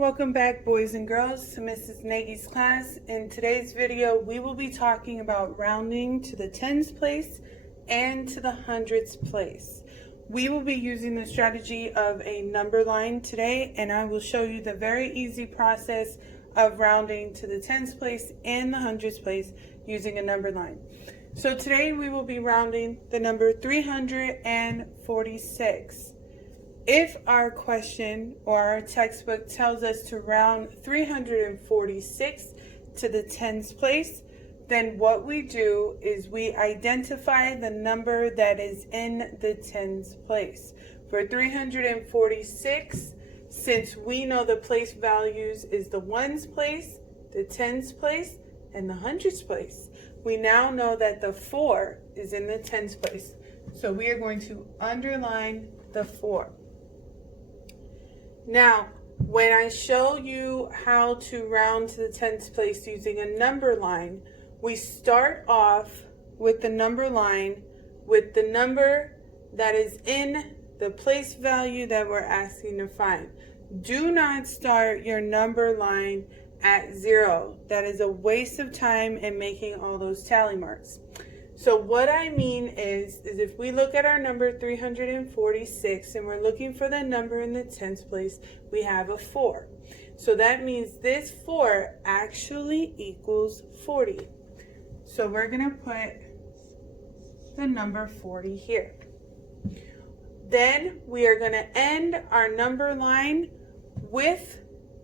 Welcome back, boys and girls, to Mrs. Nagy's class. In today's video, we will be talking about rounding to the tens place and to the hundreds place. We will be using the strategy of a number line today, and I will show you the very easy process of rounding to the tens place and the hundreds place using a number line. So today we will be rounding the number 346. If our question or our textbook tells us to round 346 to the tens place, then what we do is we identify the number that is in the tens place. For 346, since we know the place values is the ones place, the tens place, and the hundreds place, we now know that the 4 is in the tens place. So we are going to underline the 4. Now, when I show you how to round to the tens place using a number line, we start off with the number line with the number that is in the place value that we're asking to find. Do not start your number line at 0. That is a waste of time in making all those tally marks. So what I mean is if we look at our number 346 and we're looking for the number in the tens place, we have a 4. So that means this 4 actually equals 40. So we're going to put the number 40 here. Then we are going to end our number line with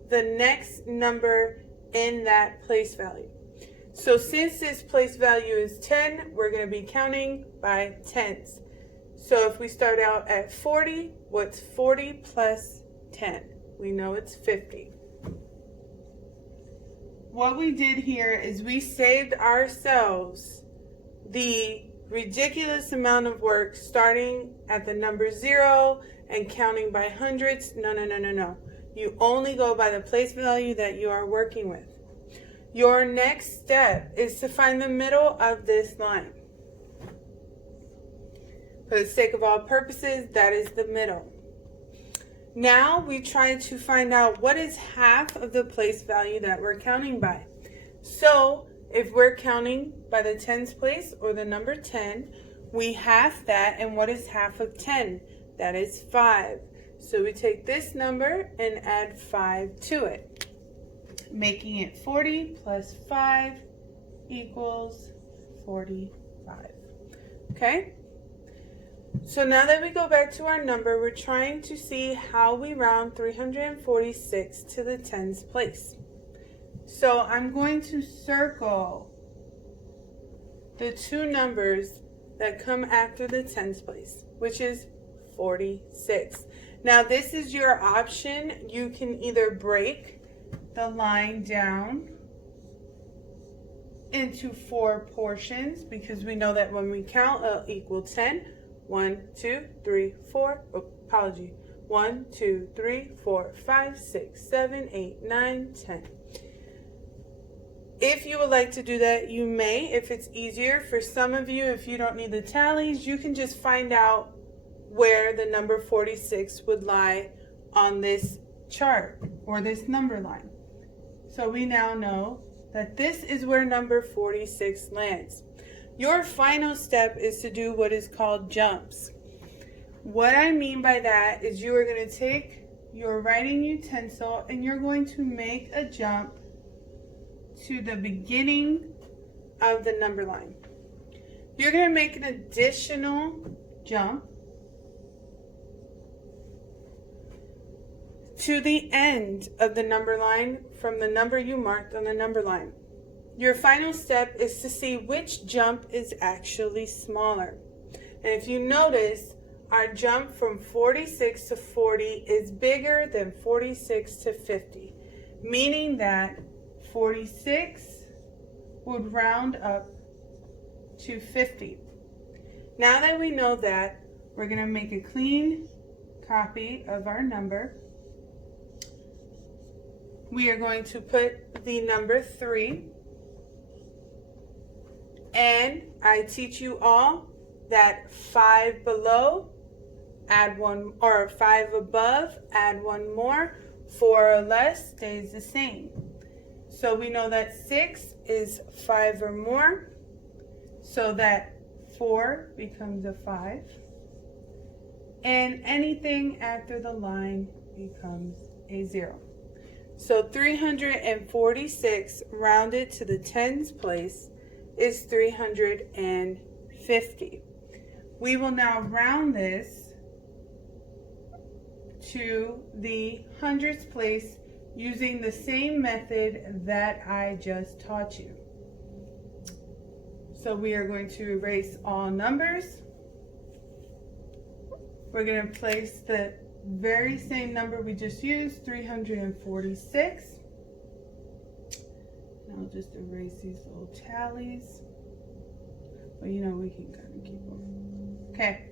the next number in that place value. So since this place value is 10, we're going to be counting by tens. So if we start out at 40, what's 40 plus 10? We know it's 50. What we did here is we saved ourselves the ridiculous amount of work starting at the number 0 and counting by hundreds. No. You only go by the place value that you are working with. Your next step is to find the middle of this line. For the sake of all purposes, that is the middle. Now we try to find out what is half of the place value that we're counting by. So if we're counting by the tens place or the number 10, we half that, and what is half of 10? That is 5. So we take this number and add 5 to it, making it 40 plus 5 equals 45. Okay? So now that we go back to our number, we're trying to see how we round 346 to the tens place. So I'm going to circle the two numbers that come after the tens place, which is 46. Now this is your option. You can either break the line down into 4 portions, because we know that when we count it'll equal 10. 1, 2, 3, 4. Oh, apology. 1, 2, 3, 4, 5, 6, 7, 8, 9, 10. If you would like to do that, you may. If it's easier for some of you, if you don't need the tallies, you can just find out where the number 46 would lie on this chart or this number line. So we now know that this is where number 46 lands. Your final step is to do what is called jumps. What I mean by that is you are going to take your writing utensil and you're going to make a jump to the beginning of the number line. You're going to make an additional jump to the end of the number line from the number you marked on the number line. Your final step is to see which jump is actually smaller. And if you notice, our jump from 46 to 40 is bigger than 46 to 50, meaning that 46 would round up to 50. Now that we know that, we're going to make a clean copy of our number. We are going to put the number 3. And I teach you all that 5 below, add 1, or 5 above, add 1 more, 4 or less stays the same. So we know that 6 is 5 or more, so that 4 becomes a 5. And anything after the line becomes a 0. So 346 rounded to the tens place is 350. We will now round this to the hundredths place using the same method that I just taught you. So we are going to erase all numbers. We're going to place the very same number we just used, 346. And I'll just erase these little tallies. But you know, we can kind of keep them. Okay,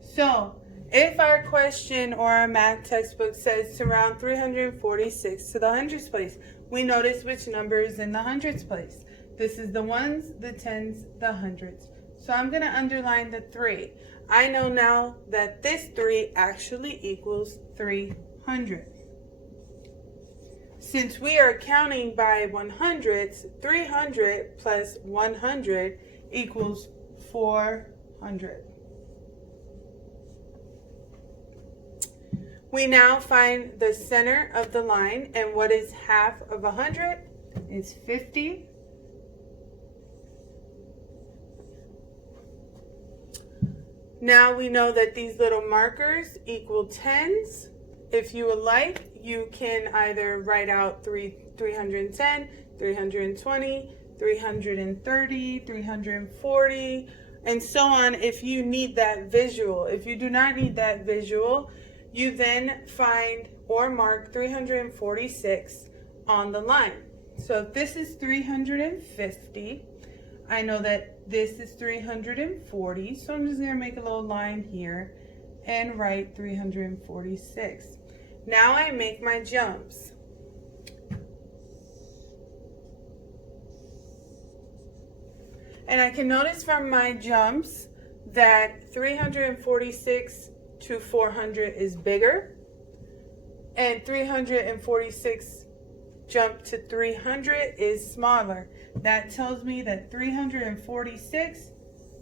so if our question or our math textbook says to round 346 to the hundredths place, we notice which number is in the hundredths place. This is the ones, the tens, the hundreds. So I'm going to underline the 3. I know now that this 3 actually equals 300. Since we are counting by 100ths, 300 plus 100 equals 400. We now find the center of the line, and what is half of 100 is 50. Now we know that these little markers equal tens. If you would like, you can either write out 310, 320, 330, 340, and so on if you need that visual. If you do not need that visual, you then find or mark 346 on the line. So if this is 350, I know that this is 340, so I'm just going to make a little line here and write 346. Now I make my jumps. And I can notice from my jumps that 346 to 400 is bigger, and 346 jump to 300 is smaller. That tells me that 346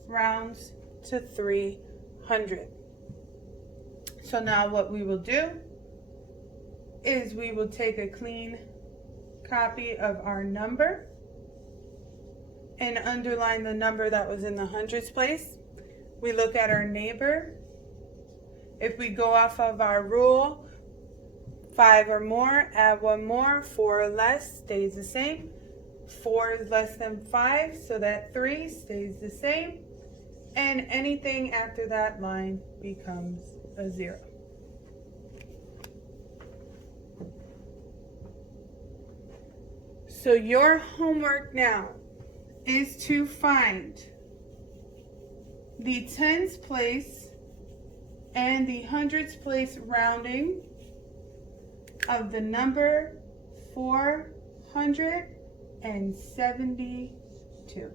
rounds to 300. So now what we will do is we will take a clean copy of our number and underline the number that was in the hundredths place. We look at our neighbor. If we go off of our rule, 5 or more, add 1 more, 4 or less stays the same. 4 is less than 5, so that 3 stays the same. And anything after that line becomes a 0. So your homework now is to find the tens place and the hundredths place rounding of the number 472.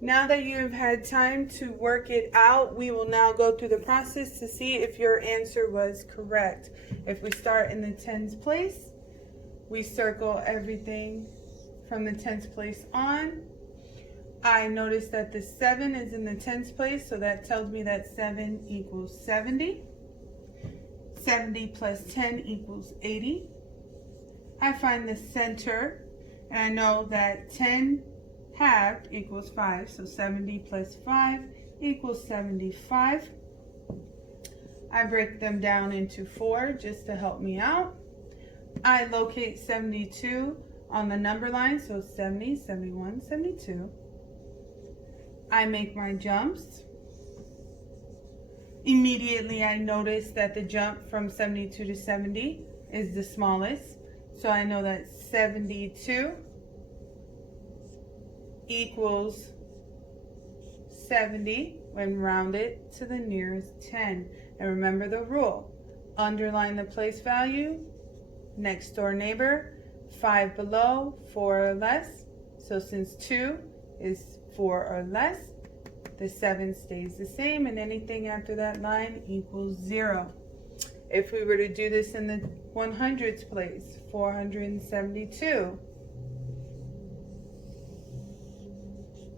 Now that you have had time to work it out, we will now go through the process to see if your answer was correct. If we start in the tens place, we circle everything from the tens place on. I notice that the 7 is in the tens place, so that tells me that 7 equals 70. 70 plus 10 equals 80. I find the center, and I know that 10 halved equals 5, so 70 plus 5 equals 75. I break them down into 4 just to help me out. I locate 72 on the number line, so 70, 71, 72. I make my jumps. Immediately I notice that the jump from 72 to 70 is the smallest, so I know that 72 equals 70 when rounded to the nearest 10. And remember the rule. Underline the place value, next door neighbor, 5 below, 4 or less. So since 2 is 4 or less, the 7 stays the same, and anything after that line equals 0. If we were to do this in the 100s place, 472,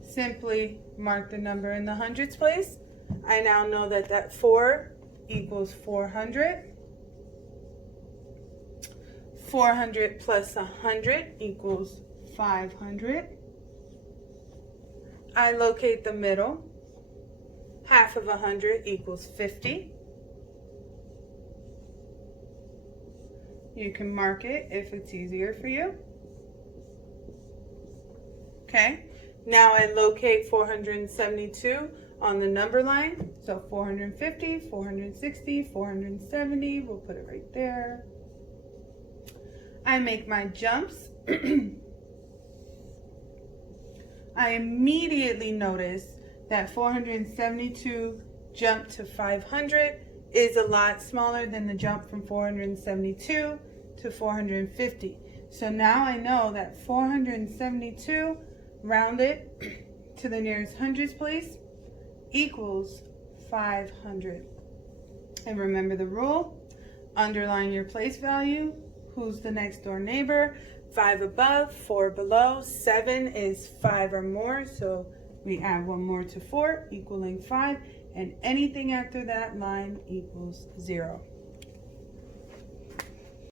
simply mark the number in the hundreds place. I now know that that 4 equals 400. 400 plus 100 equals 500. I locate the middle. Half of 100 equals 50. You can mark it if it's easier for you. Okay, now I locate 472 on the number line. So 450, 460, 470, we'll put it right there. I make my jumps. I immediately notice that 472 jump to 500 is a lot smaller than the jump from 472 to 450. So now I know that 472 rounded to the nearest hundreds place equals 500. And remember the rule, underline your place value. Who's the next door neighbor? 5 above, 4 below. 7 is 5 or more, so we add 1 more to 4, equaling 5, and anything after that line equals 0.